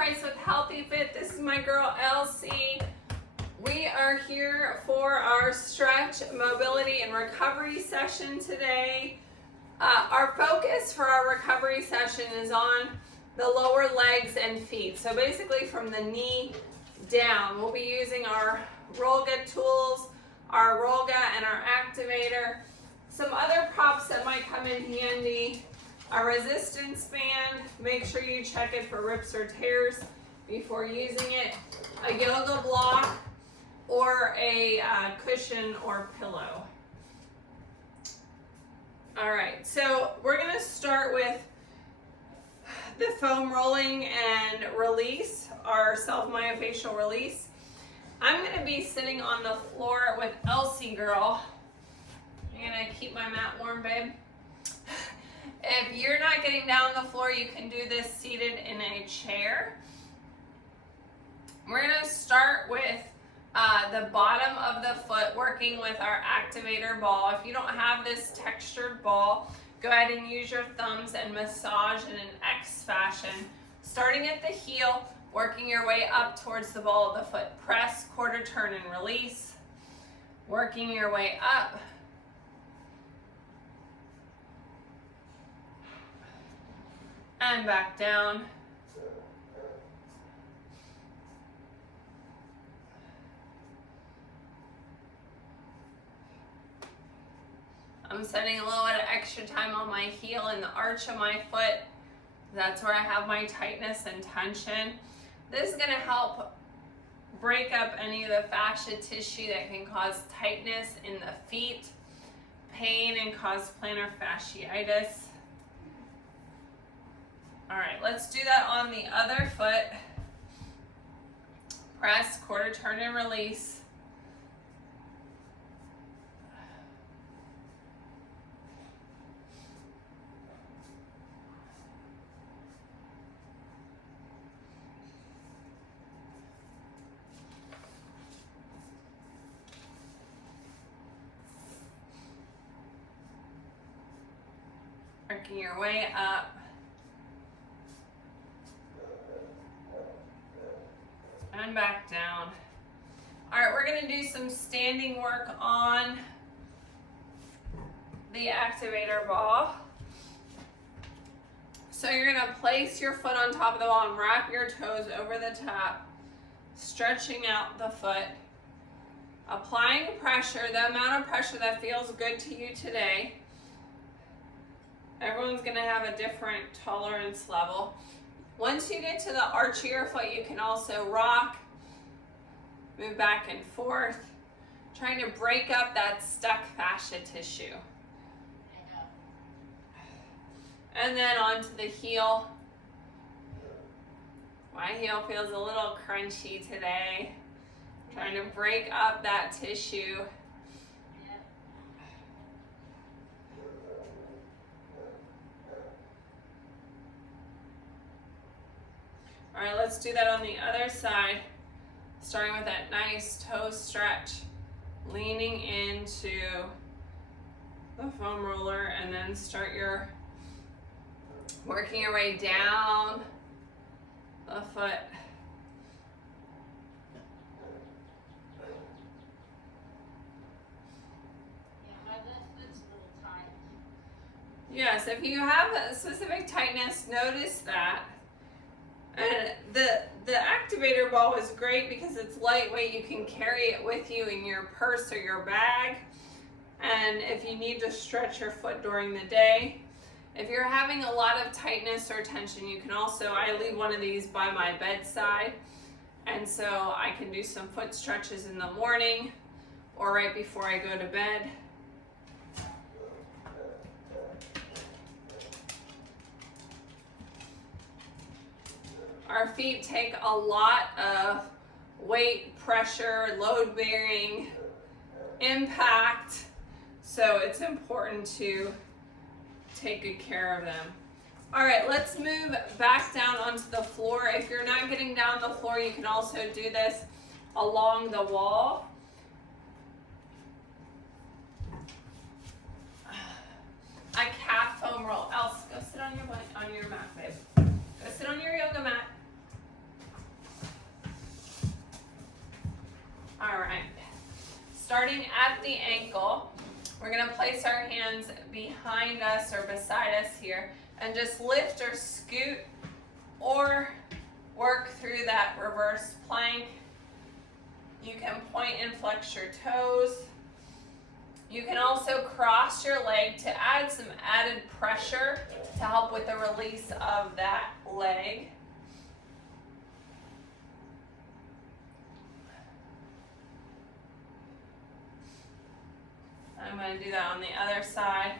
Price with Healthy Fit. This is my girl Elsie. We are here for our stretch, mobility, and recovery session today. Our focus for our recovery session is on the lower legs and feet. So basically from the knee down. We'll be using our Rollga tools, our Rollga and our activator. Some other props that might come in handy. A resistance band, make sure you check it for rips or tears before using it. A yoga block or a cushion or pillow. All right, so we're gonna start with the foam rolling and release, our self-myofascial release. I'm gonna be sitting on the floor with Elsie girl. I'm gonna keep my mat warm, babe. If you're not getting down on the floor, you can do this seated in a chair. We're gonna start with the bottom of the foot, working with our activator ball. If you don't have this textured ball, go ahead and use your thumbs and massage in an X fashion. Starting at the heel, working your way up towards the ball of the foot. Press, quarter turn, and release. Working your way up. And back down. I'm spending a little bit of extra time on my heel and the arch of my foot. That's where I have my tightness and tension. This is going to help break up any of the fascia tissue that can cause tightness in the feet, pain, and cause plantar fasciitis. All right, let's do that on the other foot. Press, quarter turn, and release. Working your way up. And back down. All right, we're gonna do some standing work on the activator ball. So you're gonna place your foot on top of the ball and wrap your toes over the top, stretching out the foot, applying pressure, the amount of pressure that feels good to you today. Everyone's gonna have a different tolerance level. Once you get to the arch of your foot, you can also rock, move back and forth, trying to break up that stuck fascia tissue. And then onto the heel. My heel feels a little crunchy today. Trying to break up that tissue. All right, let's do that on the other side, starting with that nice toe stretch, leaning into the foam roller, and then start working your way down the foot. Yeah, that's a little tight. Yes, if you have a specific tightness, notice that. And the activator ball is great because it's lightweight. You can carry it with you in your purse or your bag. And if you need to stretch your foot during the day, if you're having a lot of tightness or tension, you can also, I leave one of these by my bedside. And so I can do some foot stretches in the morning or right before I go to bed. Our feet take a lot of weight, pressure, load bearing, impact. So it's important to take good care of them. All right, let's move back down onto the floor. If you're not getting down the floor, you can also do this along the wall. A calf foam roll. Else, go sit on your mat, babe. Go sit on your yoga mat. at the ankle. We're gonna place our hands behind us or beside us here and just lift or scoot or work through that reverse plank. You can point and flex your toes. You can also cross your leg to add some added pressure to help with the release of that leg. I'm going to do that on the other side.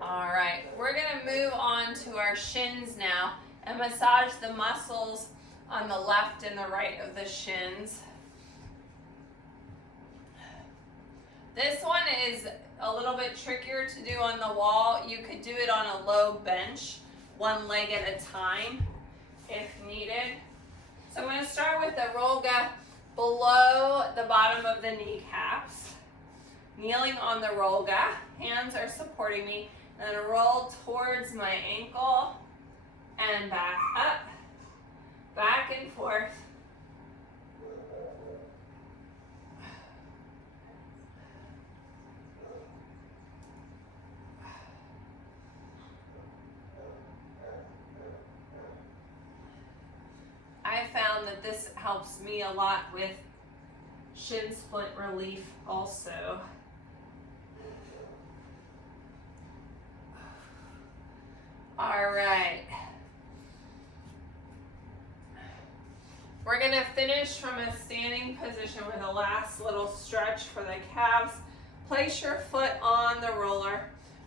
All right, we're going to move on to our shins now and massage the muscles on the left and the right of the shins. This one is a little bit trickier to do on the wall. You could do it on a low bench, one leg at a time if needed. So I'm going to start with the Rolga below the bottom of the kneecaps. Kneeling on the Rolga, hands are supporting me. And then roll towards my ankle and back up, back and forth. I found that this helps me a lot with shin splint relief also. All right. We're going to finish from a standing position with a last little stretch for the calves. Place your foot on the roller.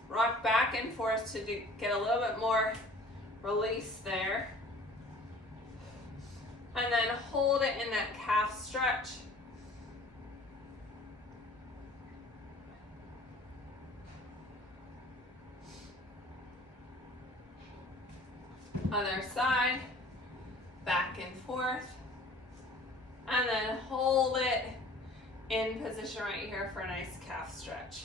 Rock back and forth to get a little bit more release there. And then hold it in that calf stretch. Other side, back and forth, and then hold it in position right here for a nice calf stretch.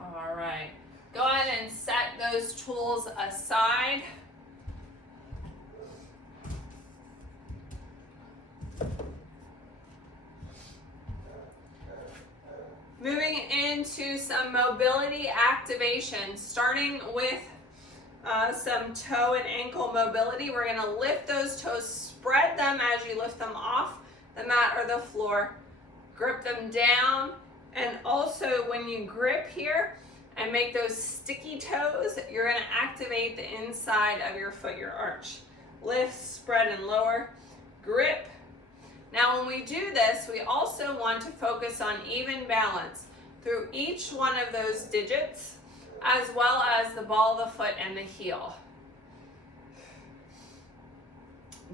All right, go ahead and set those tools aside. Moving into some mobility activation, starting with some toe and ankle mobility. We're going to lift those toes, spread them as you lift them off the mat or the floor, grip them down, and also when you grip here and make those sticky toes, you're going to activate the inside of your foot, your arch. Lift, spread, and lower, grip. Now when we do this, we also want to focus on even balance through each one of those digits, as well as the ball of the foot and the heel.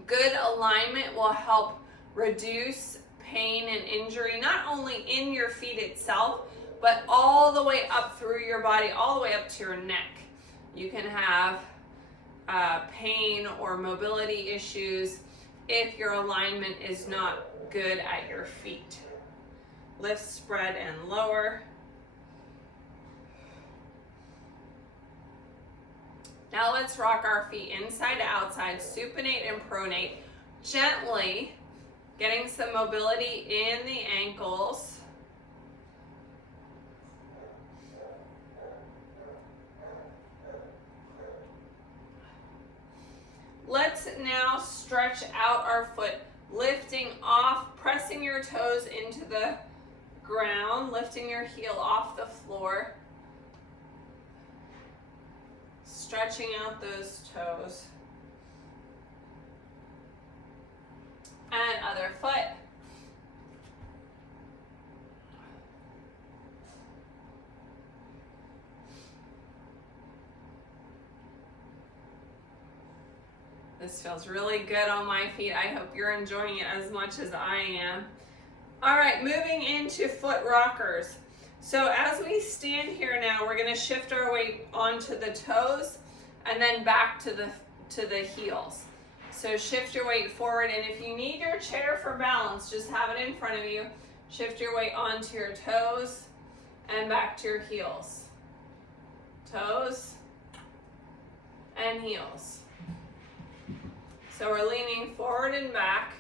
Good alignment will help reduce pain and injury, not only in your feet itself, but all the way up through your body, all the way up to your neck. You can have pain or mobility issues if your alignment is not good at your feet. Lift, spread, and lower. Now let's rock our feet inside to outside, supinate and pronate, gently getting some mobility in the ankles. Let's now stretch out our foot, lifting off, pressing your toes into the ground, lifting your heel off the floor, stretching out those toes. And other foot. This feels really good on my feet. I hope you're enjoying it as much as I am. All right, moving into foot rockers. So as we stand here now, we're gonna shift our weight onto the toes and then back to the heels. So shift your weight forward, and if you need your chair for balance, just have it in front of you. Shift your weight onto your toes and back to your heels. Toes and heels. So we're leaning forward and back.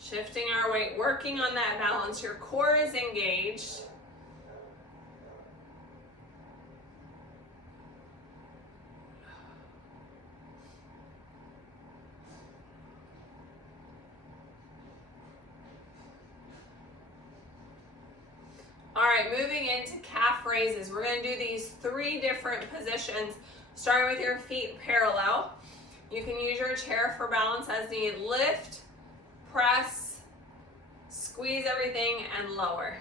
Shifting our weight, working on that balance. Your core is engaged. All right, moving into calf raises. We're going to do these 3 different positions, starting with your feet parallel. You can use your chair for balance as needed. Lift, press, squeeze everything, and lower.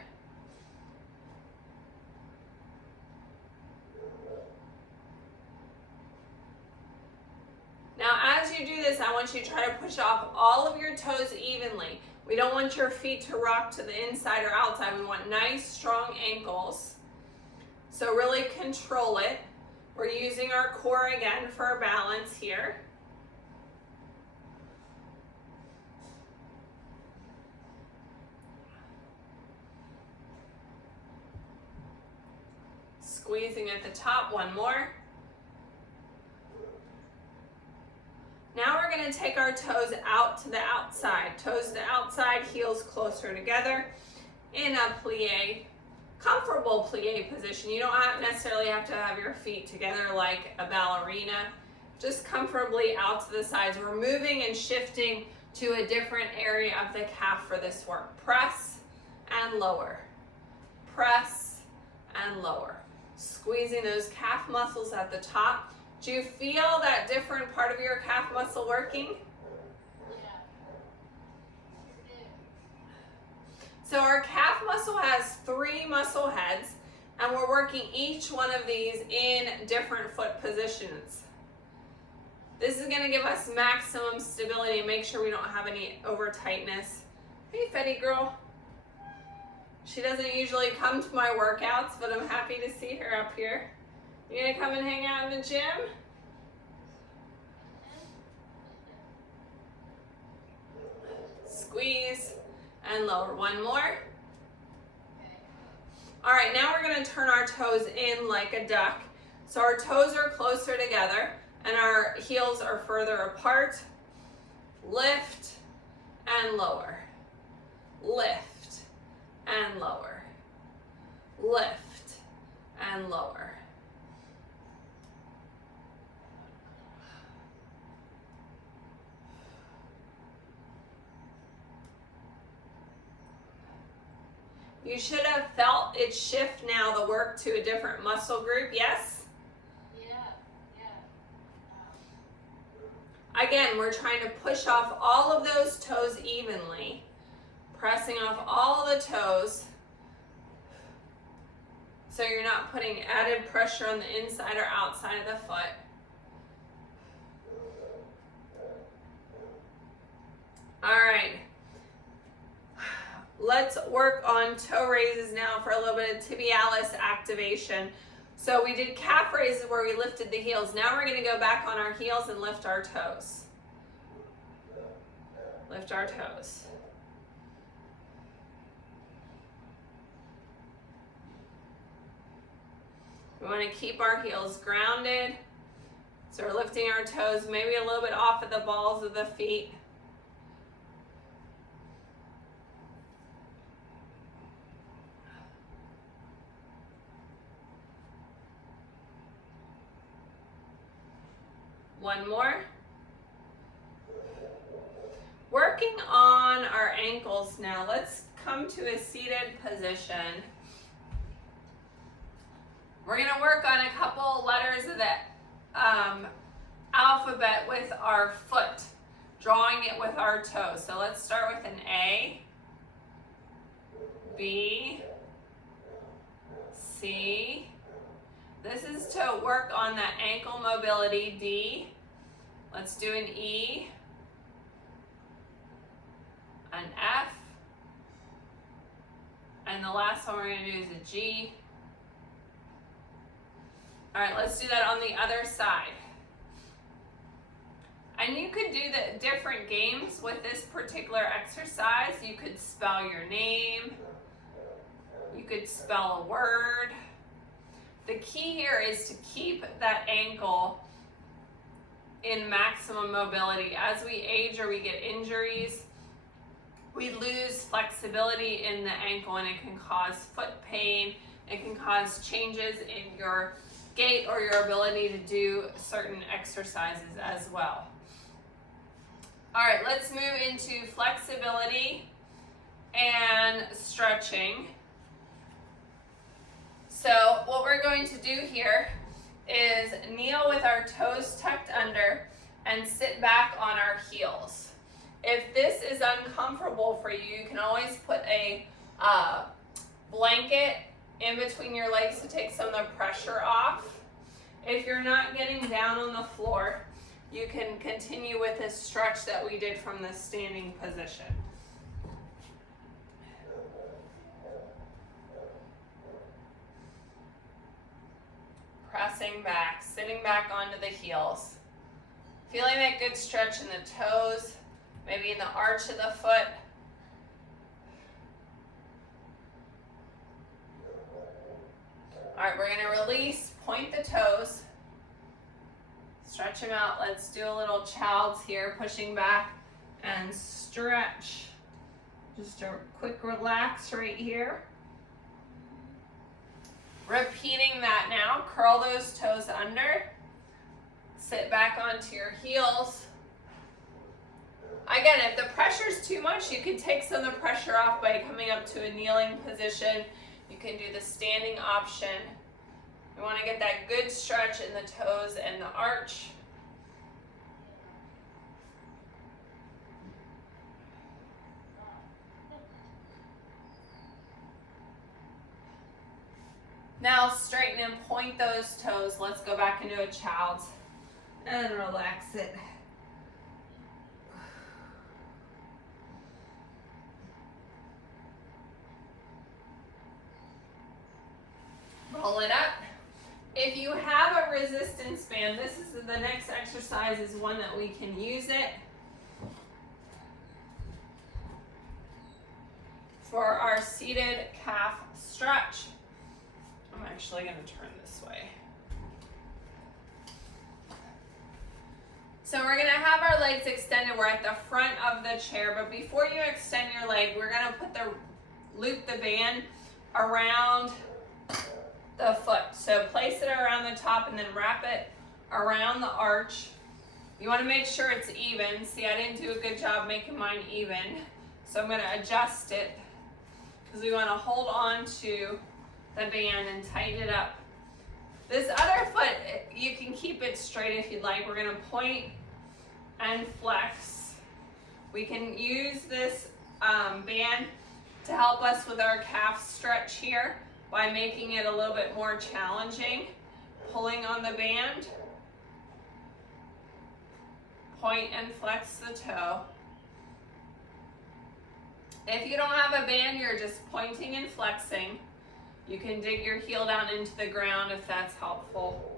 Now, as you do this, I want you to try to push off all of your toes evenly. We don't want your feet to rock to the inside or outside. We want nice, strong ankles. So really control it. We're using our core again for our balance here. Squeezing at the top, one more. Now we're going to take our toes out to the outside. Toes to the outside, heels closer together in a plie, comfortable plie position. You don't necessarily have to have your feet together like a ballerina. Just comfortably out to the sides. We're moving and shifting to a different area of the calf for this work. Press and lower. Press and lower. Squeezing those calf muscles at the top. Do you feel that different part of your calf muscle working? Yeah. So our calf muscle has 3 muscle heads, and we're working each one of these in different foot positions. This is going to give us maximum stability and make sure we don't have any over tightness. Hey, Fetty girl. She doesn't usually come to my workouts, but I'm happy to see her up here. You gonna come and hang out in the gym? Squeeze and lower. One more. All right, now we're gonna turn our toes in like a duck. So our toes are closer together and our heels are further apart. Lift and lower. Lift and lower. Lift and lower. You should have felt it shift now, the work to a different muscle group, yes? Again, we're trying to push off all of those toes evenly, pressing off all the toes so you're not putting added pressure on the inside or outside of the foot. All right. Let's work on toe raises now for a little bit of tibialis activation. So we did calf raises where we lifted the heels. Now we're going to go back on our heels and lift our toes. Lift our toes. We want to keep our heels grounded. So we're lifting our toes maybe a little bit off of the balls of the feet. One more. Working on our ankles now. Let's come to a seated position. We're going to work on a couple letters of the alphabet with our foot, drawing it with our toes. So let's start with an A, B, C. This is to work on that ankle mobility, D. Let's do an E, an F, and the last one we're going to do is a G. All right, let's do that on the other side. And you could do the different games with this particular exercise. You could spell your name. You could spell a word. The key here is to keep that ankle in maximum mobility. As we age or we get injuries, we lose flexibility in the ankle, and it can cause foot pain. It can cause changes in your gait or your ability to do certain exercises as well. All right, let's move into flexibility and stretching. So what we're going to do here is kneel with our toes tucked under and sit back on our heels. If this is uncomfortable for you, you can always put a blanket in between your legs to take some of the pressure off. If you're not getting down on the floor, you can continue with this stretch that we did from the standing position. Pressing back, sitting back onto the heels. Feeling that good stretch in the toes, maybe in the arch of the foot. All right, we're going to release, point the toes, stretch them out. Let's do a little child's here, pushing back and stretch. Just a quick relax right here. Repeating that now, curl those toes under, sit back onto your heels. Again, if the pressure is too much, you can take some of the pressure off by coming up to a kneeling position. You can do the standing option. You want to get that good stretch in the toes and the arch. Now straighten and point those toes. Let's go back into a child's and relax it. Roll it up. If you have a resistance band, this is the next exercise is one that we can use it for our seated calf stretch. I'm actually going to turn this way. So we're going to have our legs extended. We're at the front of the chair, but before you extend your leg, we're going to loop the band around the foot. So place it around the top and then wrap it around the arch. You want to make sure it's even. See, I didn't do a good job making mine even. So I'm going to adjust it because we want to hold on to the band and tighten it up. This other foot, you can keep it straight if you'd like. We're going to point and flex. We can use this band to help us with our calf stretch here by making it a little bit more challenging. Pulling on the band, point and flex the toe. If you don't have a band, you're just pointing and flexing. You can dig your heel down into the ground if that's helpful.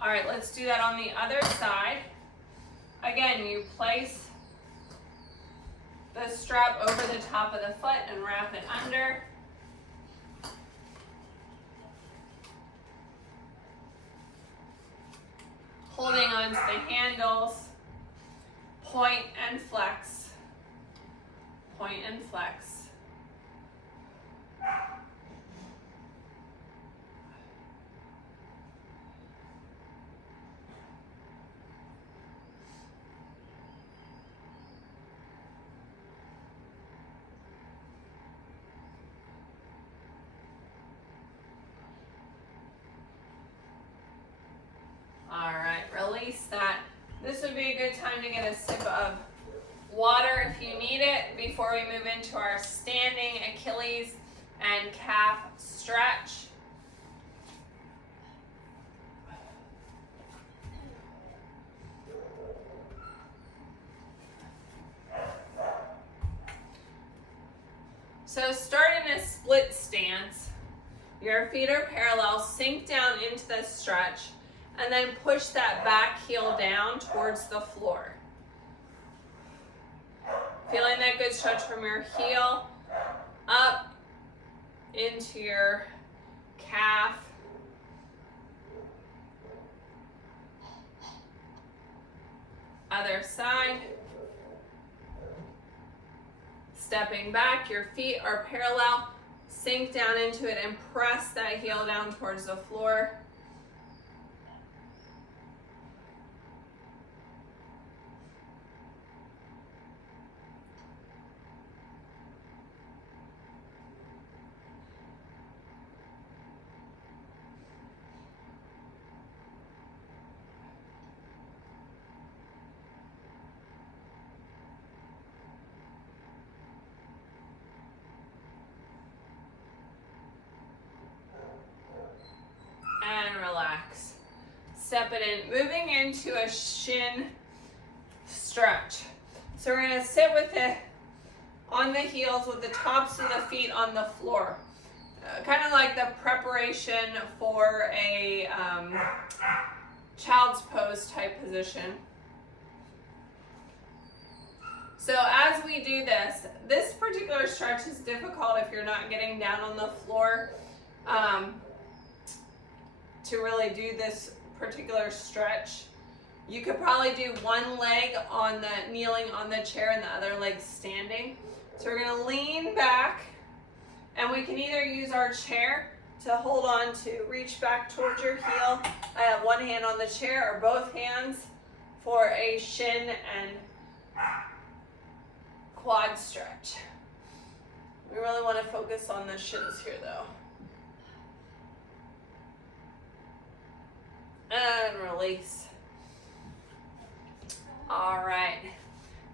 All right, let's do that on the other side. Again, you place the strap over the top of the foot and wrap it under. Holding onto the handles, point and flex, point and flex. All right, release that. This would be a good time to get a sip of water if you need repeat it before we move into our standing Achilles and calf stretch. So start in a split stance. Your feet are parallel, sink down into the stretch, and then push that back heel down towards the floor. Feeling that good stretch from your heel up into your calf. Other side. Stepping back, your feet are parallel. Sink down into it and press that heel down towards the floor. And relax. Step it in. Moving into a shin stretch. So we're going to sit with it on the heels with the tops of the feet on the floor. Kind of like the preparation for a child's pose type position. So as we do this particular stretch is difficult if you're not getting down on the floor. To really do this particular stretch. You could probably do one leg on the kneeling on the chair and the other leg standing. So we're going to lean back, and we can either use our chair to hold on to, reach back towards your heel. I have one hand on the chair or both hands for a shin and quad stretch. We really want to focus on the shins here though. And release. All right.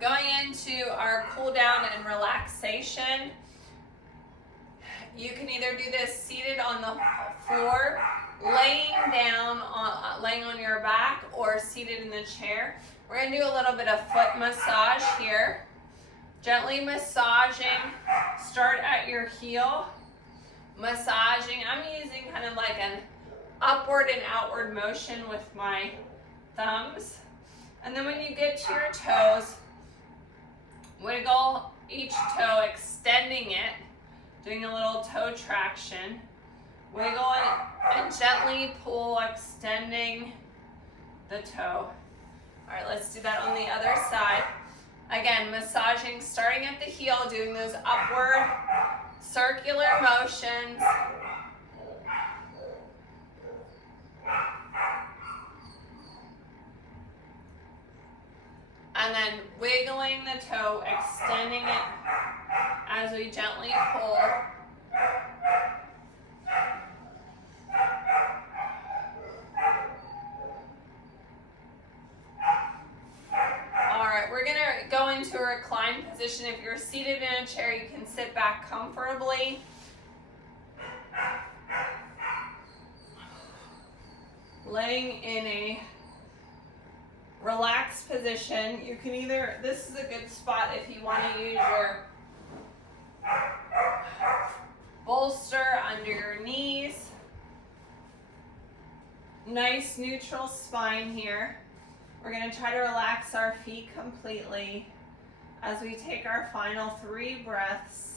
Going into our cool down and relaxation. You can either do this seated on the floor, laying on your back, or seated in the chair. We're going to do a little bit of foot massage here. Gently massaging. Start at your heel. Massaging. I'm using kind of like an upward and outward motion with my thumbs. And then when you get to your toes, wiggle each toe, extending it, doing a little toe traction. Wiggle and gently pull, extending the toe. All right, let's do that on the other side. Again, massaging, starting at the heel, doing those upward circular motions. And then wiggling the toe, extending it as we gently pull. All right, we're going to go into a reclined position. If you're seated in a chair, you can sit back comfortably. Laying in a relaxed position. You can either, this is a good spot if you want to use your bolster under your knees. Nice neutral spine here. We're going to try to relax our feet completely as we take our final 3 breaths.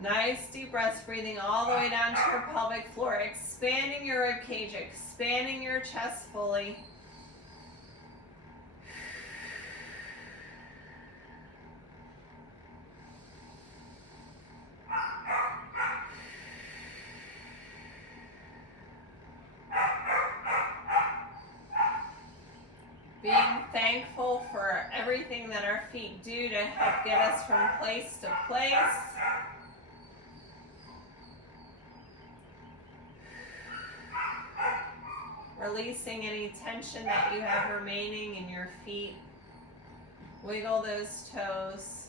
Nice deep breaths, breathing all the way down to your pelvic floor, expanding your rib cage, expanding your chest fully. Being thankful for everything that our feet do to help get us from place to place. Releasing any tension that you have remaining in your feet. Wiggle those toes.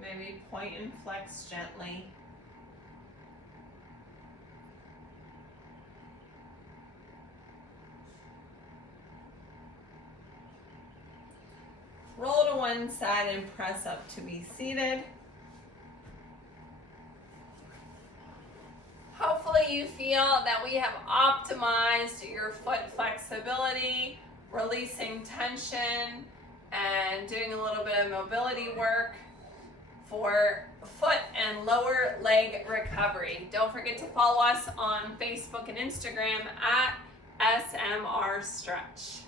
Maybe point and flex gently. Roll to one side and press up to be seated. Hopefully you feel that we have optimized your foot flexibility, releasing tension, and doing a little bit of mobility work for foot and lower leg recovery. Don't forget to follow us on Facebook and Instagram at SMR Stretch.